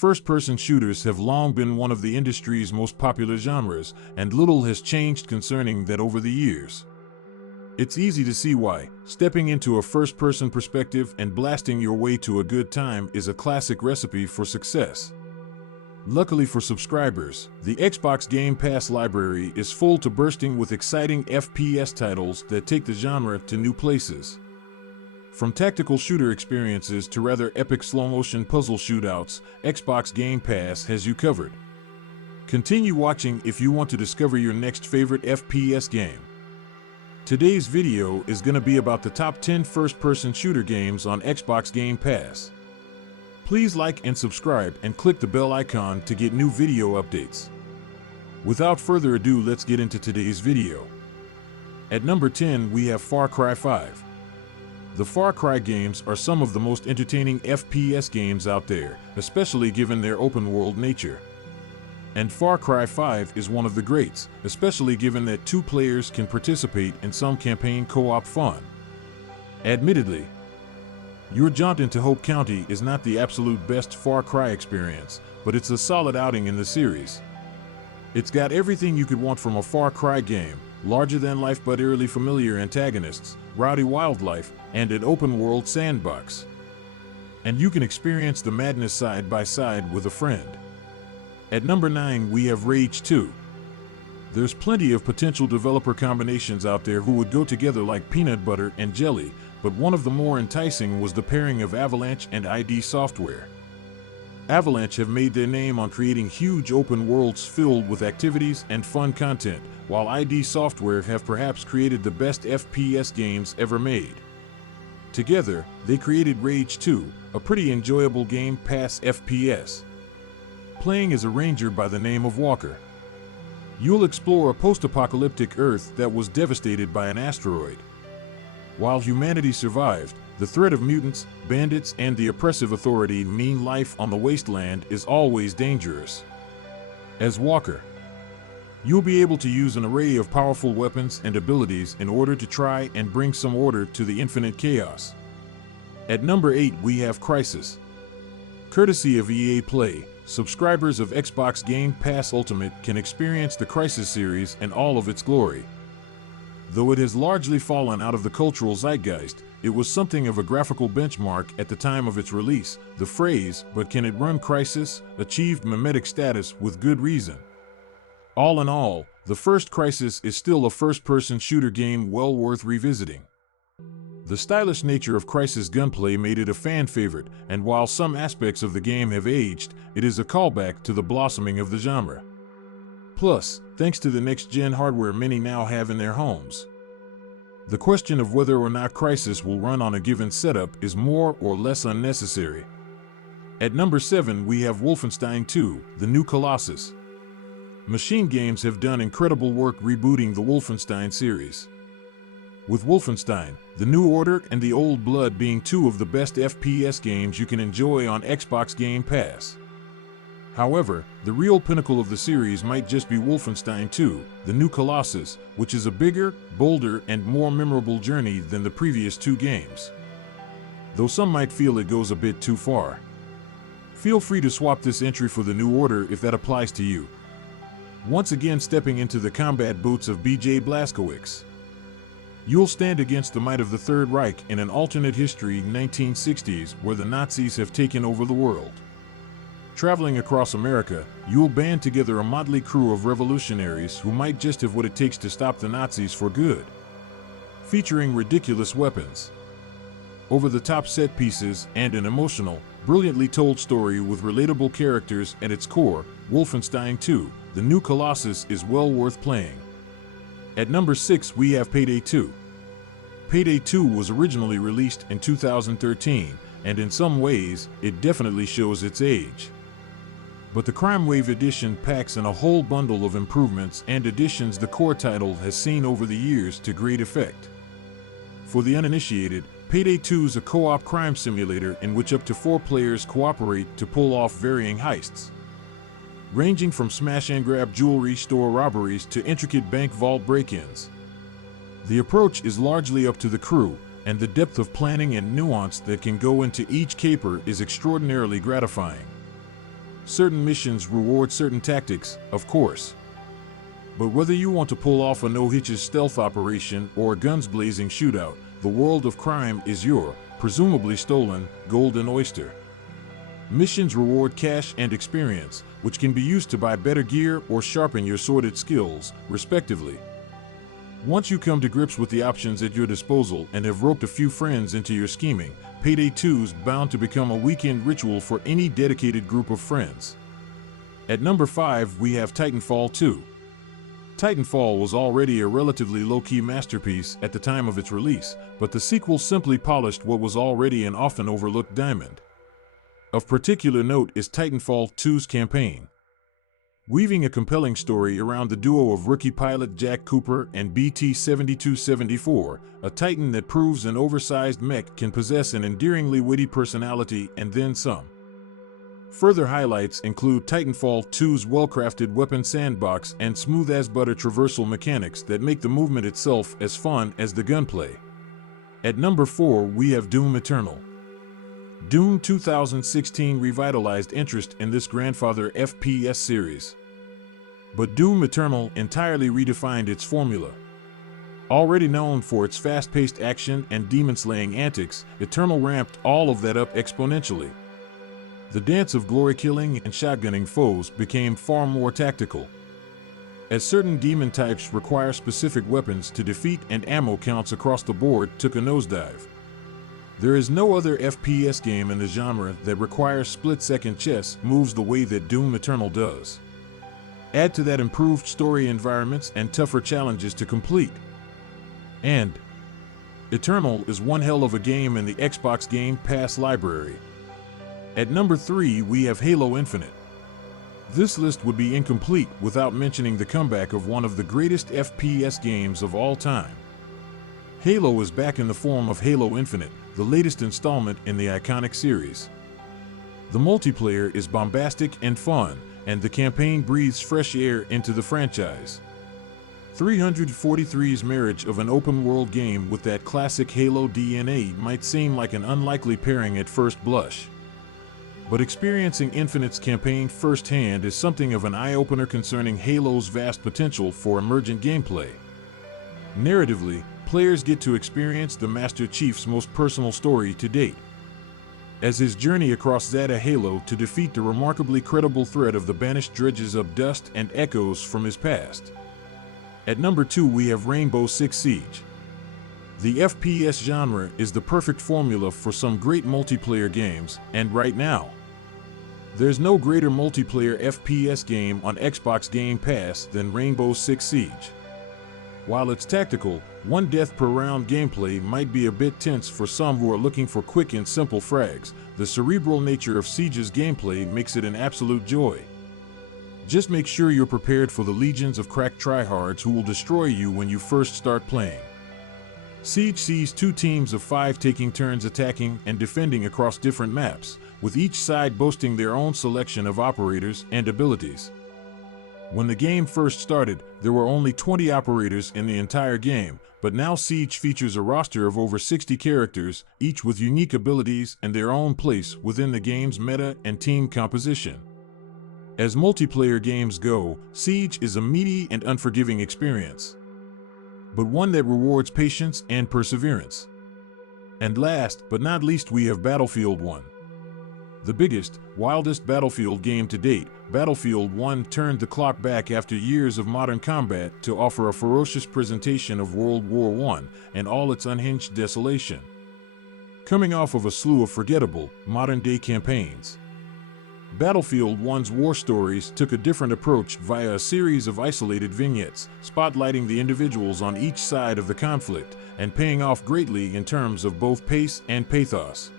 First-person shooters have long been one of the industry's most popular genres, and little has changed concerning that over the years. It's easy to see why. Stepping into a first-person perspective and blasting your way to a good time is a classic recipe for success. Luckily for subscribers, the Xbox Game Pass library is full to bursting with exciting FPS titles that take the genre to new places. From tactical shooter experiences to rather epic slow-motion puzzle shootouts, Xbox Game Pass has you covered. Continue watching if you want to discover your next favorite FPS game. Today's video is going to be about the top 10 first-person shooter games on Xbox Game Pass. Please like and subscribe and click the bell icon to get new video updates. Without further ado, let's get into today's video. At number 10, we have Far Cry 5. The Far Cry games are some of the most entertaining FPS games out there, especially given their open-world nature. And Far Cry 5 is one of the greats, especially given that two players can participate in some campaign co-op fun. Admittedly, your jaunt into Hope County is not the absolute best Far Cry experience, but it's a solid outing in the series. It's got everything you could want from a Far Cry game: larger-than-life but eerily familiar antagonists, rowdy wildlife, and an open-world sandbox. And you can experience the madness side by side with a friend. At number 9, we have Rage 2. There's plenty of potential developer combinations out there who would go together like peanut butter and jelly, but one of the more enticing was the pairing of Avalanche and ID Software. Avalanche have made their name on creating huge open worlds filled with activities and fun content, while ID Software have perhaps created the best FPS games ever made. Together, they created Rage 2, a pretty enjoyable Game Pass FPS. Playing as a ranger by the name of Walker, you'll explore a post-apocalyptic Earth that was devastated by an asteroid. While humanity survived, the threat of mutants, bandits, and the oppressive authority mean life on the wasteland is always dangerous. As Walker, you'll be able to use an array of powerful weapons and abilities in order to try and bring some order to the infinite chaos. At number 8, we have Crysis. Courtesy of EA Play, subscribers of Xbox Game Pass Ultimate can experience the Crysis series in all of its glory. Though it has largely fallen out of the cultural zeitgeist, it was something of a graphical benchmark at the time of its release. The phrase, "But can it run Crysis?" achieved mimetic status with good reason. All in all, the first Crysis is still a first-person shooter game well worth revisiting. The stylish nature of Crysis gunplay made it a fan favorite, and while some aspects of the game have aged, it is a callback to the blossoming of the genre. Plus, thanks to the next-gen hardware many now have in their homes, the question of whether or not Crysis will run on a given setup is more or less unnecessary. At number 7, we have Wolfenstein 2, The New Colossus. Machine Games have done incredible work rebooting the Wolfenstein series, with Wolfenstein, The New Order, and The Old Blood being two of the best FPS games you can enjoy on Xbox Game Pass. However, the real pinnacle of the series might just be Wolfenstein 2, The New Colossus, which is a bigger, bolder, and more memorable journey than the previous two games. Though some might feel it goes a bit too far. Feel free to swap this entry for The New Order if that applies to you. Once again stepping into the combat boots of B.J. Blazkowicz, you'll stand against the might of the Third Reich in an alternate history 1960s where the Nazis have taken over the world. Traveling across America, you'll band together a motley crew of revolutionaries who might just have what it takes to stop the Nazis for good. Featuring ridiculous weapons, over-the-top set pieces, and an emotional, brilliantly told story with relatable characters at its core, Wolfenstein 2, The New Colossus is well worth playing. At number 6, we have Payday 2. Payday 2 was originally released in 2013, and in some ways, it definitely shows its age. But the Crime Wave edition packs in a whole bundle of improvements and additions the core title has seen over the years to great effect. For the uninitiated, Payday 2 is a co-op crime simulator in which up to 4 players cooperate to pull off varying heists, ranging from smash-and-grab jewelry store robberies to intricate bank vault break-ins. The approach is largely up to the crew, and the depth of planning and nuance that can go into each caper is extraordinarily gratifying. certain missions reward certain tactics, of course. But whether you want to pull off a no-hitches stealth operation or a guns-blazing shootout, the world of crime is your, presumably stolen, golden oyster. Missions reward cash and experience, which can be used to buy better gear or sharpen your sordid skills, respectively. Once you come to grips with the options at your disposal and have roped a few friends into your scheming, Payday 2's bound to become a weekend ritual for any dedicated group of friends. At number 5, we have Titanfall 2. Titanfall was already a relatively low-key masterpiece at the time of its release, but the sequel simply polished what was already an often overlooked diamond. Of particular note is Titanfall 2's campaign. Weaving a compelling story around the duo of rookie pilot Jack Cooper and BT-7274, a Titan that proves an oversized mech can possess an endearingly witty personality and then some. Further highlights include Titanfall 2's well-crafted weapon sandbox and smooth-as-butter traversal mechanics that make the movement itself as fun as the gunplay. At number 4, we have Doom Eternal. Doom 2016 revitalized interest in this grandfather FPS series. But Doom Eternal entirely redefined its formula. Already known for its fast-paced action and demon-slaying antics, Eternal ramped all of that up exponentially. The dance of glory-killing and shotgunning foes became far more tactical, as certain demon types require specific weapons to defeat and ammo counts across the board took a nosedive. There is no other FPS game in the genre that requires split-second chess moves the way that Doom Eternal does. Add to that improved story environments and tougher challenges to complete, and Eternal is one hell of a game in the Xbox Game Pass library. At number 3, we have Halo Infinite. This list would be incomplete without mentioning the comeback of one of the greatest FPS games of all time. Halo is back in the form of Halo Infinite, the latest installment in the iconic series. The multiplayer is bombastic and fun, and the campaign breathes fresh air into the franchise. 343's marriage of an open-world game with that classic Halo DNA might seem like an unlikely pairing at first blush. But experiencing Infinite's campaign firsthand is something of an eye-opener concerning Halo's vast potential for emergent gameplay. Narratively, players get to experience the Master Chief's most personal story to date, as his journey across Zeta Halo to defeat the remarkably credible threat of the banished dredges of dust and echoes from his past. At number 2, we have Rainbow Six Siege. The FPS genre is the perfect formula for some great multiplayer games, and right now, there's no greater multiplayer FPS game on Xbox Game Pass than Rainbow Six Siege. While it's tactical, one death per round gameplay might be a bit tense for some who are looking for quick and simple frags. The cerebral nature of Siege's gameplay makes it an absolute joy. Just make sure you're prepared for the legions of cracked tryhards who will destroy you when you first start playing. Siege sees 2 teams of 5 taking turns attacking and defending across different maps, with each side boasting their own selection of operators and abilities. When the game first started, there were only 20 operators in the entire game, but now Siege features a roster of over 60 characters, each with unique abilities and their own place within the game's meta and team composition. As multiplayer games go, Siege is a meaty and unforgiving experience, but one that rewards patience and perseverance. And last but not least, we have Battlefield 1. The biggest, wildest Battlefield game to date, Battlefield 1 turned the clock back after years of modern combat to offer a ferocious presentation of World War I and all its unhinged desolation. Coming off of a slew of forgettable, modern-day campaigns, Battlefield 1's war stories took a different approach via a series of isolated vignettes, spotlighting the individuals on each side of the conflict and paying off greatly in terms of both pace and pathos.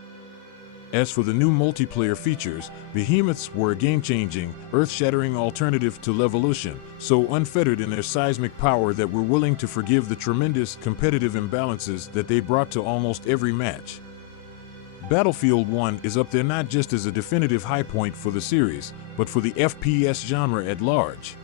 As for the new multiplayer features, behemoths were a game-changing, earth-shattering alternative to Levolution, so unfettered in their seismic power that we're willing to forgive the tremendous competitive imbalances that they brought to almost every match. Battlefield 1 is up there not just as a definitive high point for the series, but for the FPS genre at large.